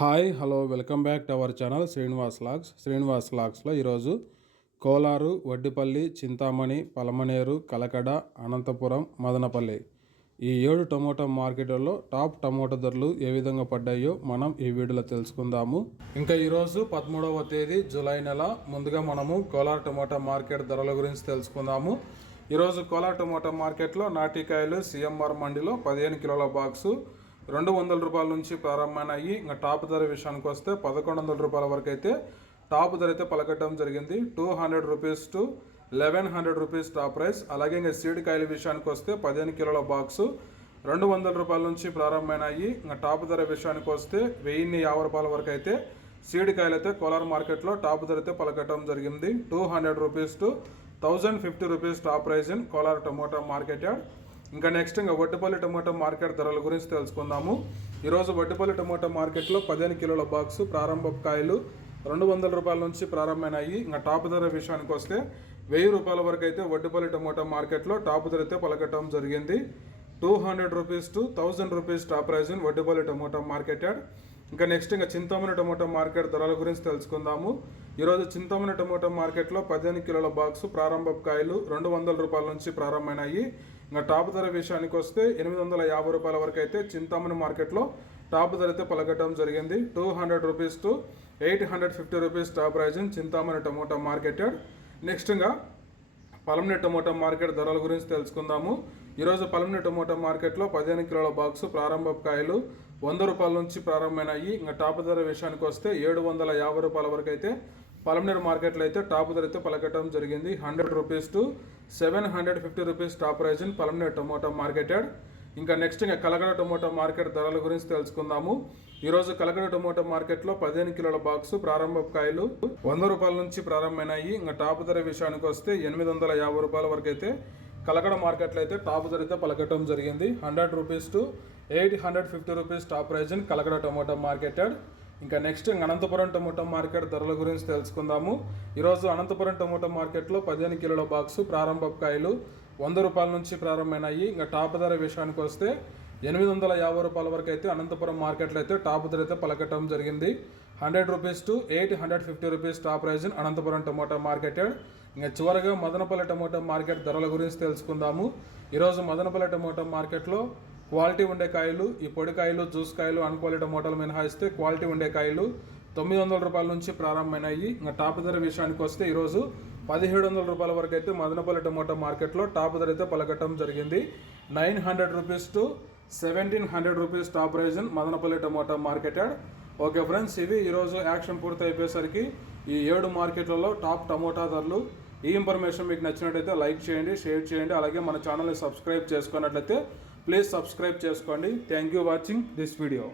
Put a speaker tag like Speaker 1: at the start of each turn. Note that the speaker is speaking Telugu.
Speaker 1: Hi hello welcome back to our channel Srinivas logs. Srinivas లాగ్స్లో ఈరోజు కోలారు వడ్డిపల్లి చింతామణి పలమనేరు కలకడ అనంతపురం మదనపల్లి ఈ ఏడు టమోటా మార్కెట్లలో టాప్ టమోటా ధరలు ఏ విధంగా పడ్డాయో మనం ఈ వీడియోలో తెలుసుకుందాము. ఇంకా ఈరోజు పదమూడవ తేదీ జూలై నెల. ముందుగా మనము కోలార్ టమోటా మార్కెట్ ధరల గురించి తెలుసుకుందాము. ఈరోజు కోలార్ టమోటా మార్కెట్లో నాటికాయలు సిఎంఆర్ మండిలో పదిహేను కిలోల బాక్సు రెండు వందల రూపాయల నుంచి ప్రారంభమైనాయి. ఇంకా టాప్ ధర విషయానికి వస్తే పదకొండు వందల రూపాయల వరకు అయితే టాప్ ధర అయితే పలకట్టడం జరిగింది. Two hundred rupees to eleven hundred rupees top price. అలాగే ఇంకా సీడ్ కాయల విషయానికి వస్తే పదిహేను కిలోల బాక్సు రెండు వందల రూపాయల నుంచి ప్రారంభమైనాయి. ఇంకా టాప్ ధర విషయానికి వస్తే వెయ్యిన్ని యాభై రూపాయల వరకు అయితే సీడ్ కాయలు అయితే కోలార్ మార్కెట్లో టాప్ ధర అయితే పలకట్టడం జరిగింది. Two hundred rupees to thousand fifty rupees top price in Kolar tomato market yard. ఇంకా నెక్స్ట్ ఇంకా వడ్డపల్లి టమోటా మార్కెట్ ధరల గురించి తెలుసుకుందాము. ఈరోజు వడ్డపల్లి టమాటో మార్కెట్లో పదిహేను కిలోల బాక్స్ ప్రారంభ కాయలు రెండు వందల రూపాయల నుంచి ప్రారంభమైనాయి. ఇంకా టాప్ ధర విషయానికి వస్తే వెయ్యి రూపాయల వరకు అయితే వడ్డపల్లి టమోటా మార్కెట్లో టాప్ ధర అయితే పలకటం జరిగింది. Two hundred rupees to thousand rupees top price in Vaddapalli tomato market yard ఇంకా నెక్స్ట్ ఇంకా చింతామణి టమోటా మార్కెట్ ధరల గురించి తెలుసుకుందాము. ఈరోజు చింతామణి టమోటా మార్కెట్లో పదిహేను కిలోల బాక్స్ ప్రారంభ కాయలు రెండు వందల రూపాయల నుంచి ప్రారంభమైనాయి. ఇంకా టాప్ ధర విషయానికి వస్తే ఎనిమిది వందల యాభై రూపాయల వరకు అయితే చింతామణి మార్కెట్లో టాప్ ధర అయితే పలకటం జరిగింది. Two hundred rupees to eight hundred fifty rupees top price Chintamani tomato market next ఇంకా పలమనే టమోటా మార్కెట్ ధరల గురించి తెలుసుకుందాము. ఈరోజు పలమని టమోటా మార్కెట్లో పదిహేను కిలోల బాక్సు ప్రారంభ కాయలు వంద రూపాయల నుంచి ప్రారంభమైనాయి. ఇంకా టాప్ ధర విషయానికి వస్తే ఏడు వందల యాభై రూపాయల వరకు అయితే పలమనేరు మార్కెట్లో అయితే టాప్ ధర అయితే పలకటం జరిగింది. Hundred rupees to seven hundred fifty rupees top price in Palamaner tomato market yard. ఇంకా నెక్స్ట్ ఇంకా కలగడ టమోటా మార్కెట్ ధరల గురించి తెలుసుకుందాము. ఈరోజు కలగడ టమోటా మార్కెట్లో పదిహేను కిలోల బాక్సు ప్రారంభ కాయలు వంద రూపాయల నుంచి ప్రారంభమైనాయి. ఇంకా టాప్ ధర విషయానికి వస్తే ఎనిమిది వందల యాభై రూపాయల వరకు అయితే కలకడ మార్కెట్లో అయితే టాప్ ధర పలకటం జరిగింది. Hundred rupees to eight hundred fifty rupees top prize in Kalakada tomato marketed. ఇంకా నెక్స్ట్ అనంతపురం టమోటా మార్కెట్ ధరల గురించి తెలుసుకుందాము. ఈరోజు అనంతపురం టమోటా మార్కెట్లో పదిహేను కిలోల బాక్సు ప్రారంభ కాయలు వంద రూపాయల నుంచి ప్రారంభమైనాయి. ఇంకా టాప్ ధర విషయానికి వస్తే ఎనిమిది వందల యాభై రూపాయల వరకు అయితే అనంతపురం మార్కెట్లో అయితే టాప్ ధర అయితే పలకటం జరిగింది. Hundred rupees to eight hundred fifty rupees top price Anantapur tomato market yard. ఇంకా చివరగా మదనపల్లి టమోటా మార్కెట్ ధరల గురించి తెలుసుకుందాము. ఈరోజు మదనపల్లి టమోటా మార్కెట్లో క్వాలిటీ ఉండే కాయలు ఈ పొడి కాయలు జ్యూస్ కాయలు అన్క్వాలిటీ టమోటాలు మినహాయిస్తే క్వాలిటీ ఉండే కాయలు తొమ్మిది వందల రూపాయల నుంచి ప్రారంభమైనాయి. ఇంకా టాప్ ధర విషయానికి వస్తే ఈరోజు పదిహేడు వందల రూపాయల వరకు అయితే మదనపల్లి టమోటా మార్కెట్లో టాప్ ధర అయితే పలకటం జరిగింది. Nine hundred rupees to seventeen hundred rupees top price Madanapalle tomato market yard okay friends ఇవి ఈరోజు యాక్షన్ పూర్తి అయిపోయేసరికి ఈ ఏడు మార్కెట్లలో టాప్ టమోటా ధరలు. ఈ ఇన్ఫర్మేషన్ మీకు నచ్చినట్టయితే లైక్ చేయండి షేర్ చేయండి అలాగే మన ఛానల్ని సబ్స్క్రైబ్ చేసుకున్నట్లయితే ప్లీజ్ సబ్స్క్రైబ్ చేసుకోండి. Thank you watching this video.